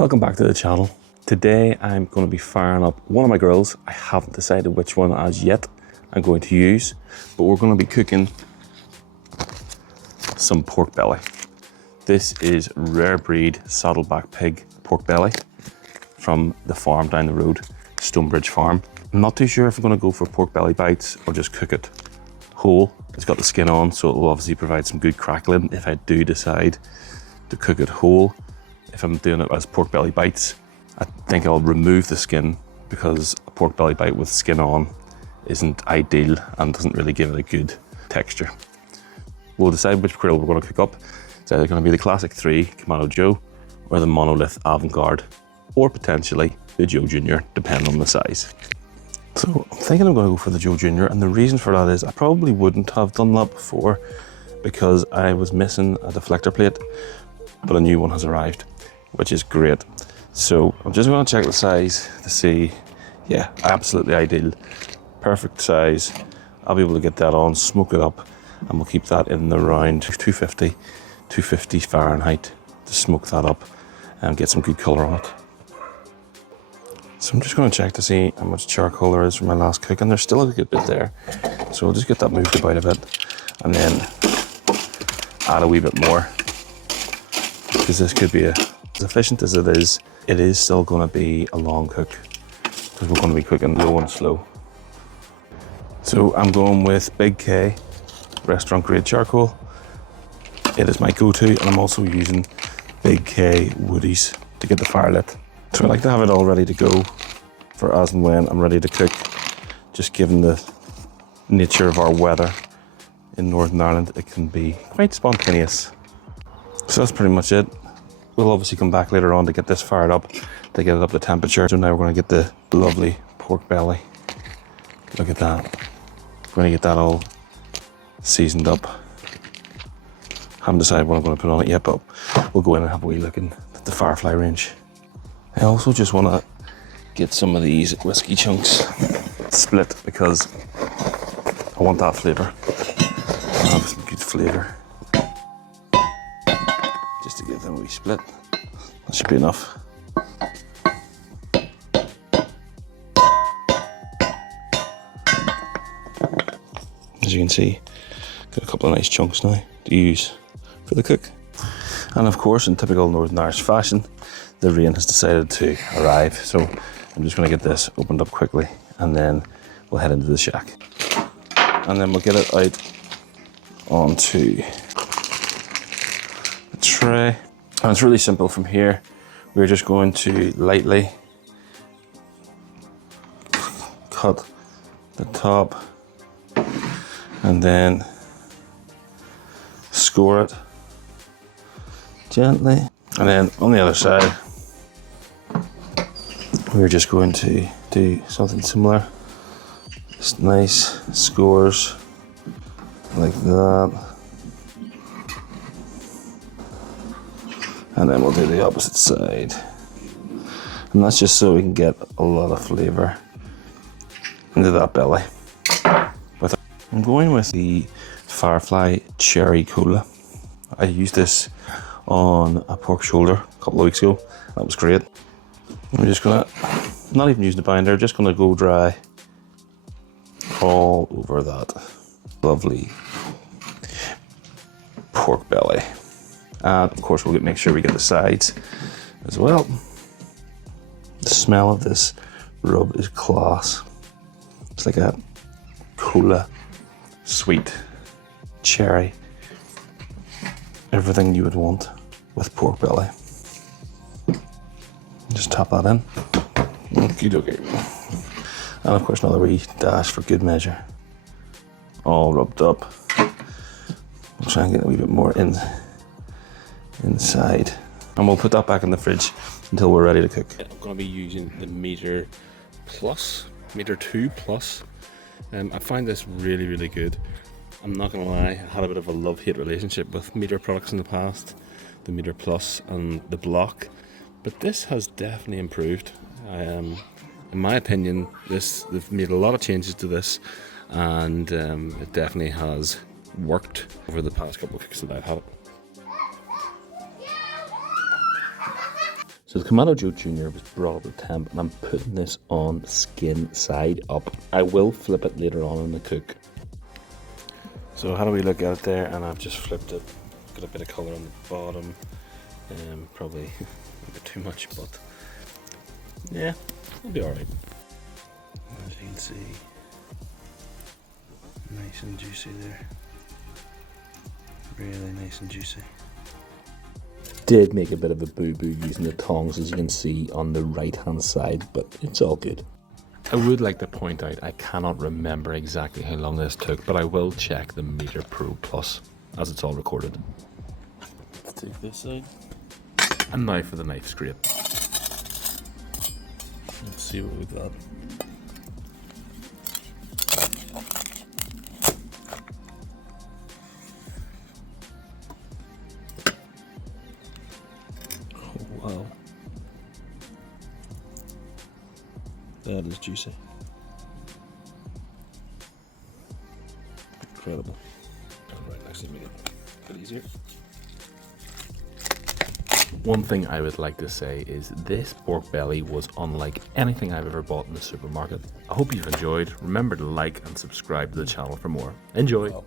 Welcome back to the channel. Today I'm going to be firing up one of my grills. I haven't decided which one as yet I'm going to use, but we're going to be cooking some pork belly. This is rare breed saddleback pig pork belly from the farm down the road, Stonebridge Farm. I'm not too sure if I'm going to go for pork belly bites or just cook it whole. It's got the skin on, so it will obviously provide some good crackling if I do decide to cook it whole. If I'm doing it as pork belly bites, I think I'll remove the skin because a pork belly bite with skin on isn't ideal and doesn't really give it a good texture. We'll decide which grill we're going to cook up. It's either going to be the classic 3 Kamado Joe or the monolith avant-garde, or potentially the Joe Junior, depending on the size. So I'm thinking I'm going to go for the Joe Junior, and the reason for that is I probably wouldn't have done that before because I was missing a deflector plate, but a new one has arrived, which is great. So I'm just going to check the size to see, yeah, absolutely ideal, perfect size. I'll be able to get that on, smoke it up, and we'll keep that in around 250 Fahrenheit to smoke that up and get some good colour on it. So I'm just going to check to see how much charcoal there is from my last cook, and there's still a good bit there. So we'll just get that moved about a bit and then add a wee bit more, because this could be as efficient as it is still going to be a long cook because we're going to be cooking low and slow. So I'm going with Big K restaurant grade charcoal. It is my go-to, and I'm also using Big K woodies to get the fire lit. So I like to have it all ready to go for as and when I'm ready to cook, just given the nature of our weather in Northern Ireland, it can be quite spontaneous. So that's pretty much it. We'll obviously come back later on to get this fired up, to get it up to temperature. So now we're going to get the lovely pork belly. Look at that. We're going to get that all seasoned up. Haven't decided what I'm going to put on it yet, but we'll go in and have a wee look at the Firefly range. I also just want to get some of these whiskey chunks split because I want that flavour. I have some good flavour. Just to give them a wee split. That should be enough. As you can see, got a couple of nice chunks now to use for the cook. And of course, in typical Northern Irish fashion, the rain has decided to arrive. So I'm just going to get this opened up quickly and then we'll head into the shack. And then we'll get it out onto the tray. And it's really simple from here. We're just going to lightly cut the top and then score it gently. And then on the other side, we're just going to do something similar. Just nice scores like that. And then we'll do the opposite side. And that's just so we can get a lot of flavour into that belly. I'm going with the Firefly Cherry Cola. I used this on a pork shoulder a couple of weeks ago. That was great. I'm just gonna, not even using the binder, just gonna go dry all over that lovely pork belly. And of course we'll make sure we get the sides as well. The smell of this rub is class. It's like a cola, sweet, cherry, everything you would want with pork belly. Just tap that in. Okie dokie. And of course another wee dash for good measure. All rubbed up. We'll try and get a wee bit more inside. And we'll put that back in the fridge until we're ready to cook. I'm going to be using the Meter 2 Plus. I find this really, really good. I'm not going to lie, I had a bit of a love-hate relationship with Meter products in the past, the Meter Plus and the Block, but this has definitely improved. In my opinion, they've made a lot of changes to this, and it definitely has worked over the past couple of cooks that I've had it. So the Kamado Joe Junior was brought up to temp, and I'm putting this on skin side up. I will flip it later on in the cook. So how do we look at it there? And I've just flipped it. Got a bit of colour on the bottom. Probably a bit too much, but yeah, it'll be alright. As you can see, nice and juicy there. Really nice and juicy. Did make a bit of a boo-boo using the tongs, as you can see on the right hand side, but it's all good. I would like to point out I cannot remember exactly how long this took, but I will check the Meter Pro Plus as it's all recorded. Let's take this side. And now for the knife scrape. Let's see what we've got. Wow, that is juicy. Incredible. Right next to me, a bit easier. One thing I would like to say is this pork belly was unlike anything I've ever bought in the supermarket. I hope you've enjoyed. Remember to like and subscribe to the channel for more. Enjoy!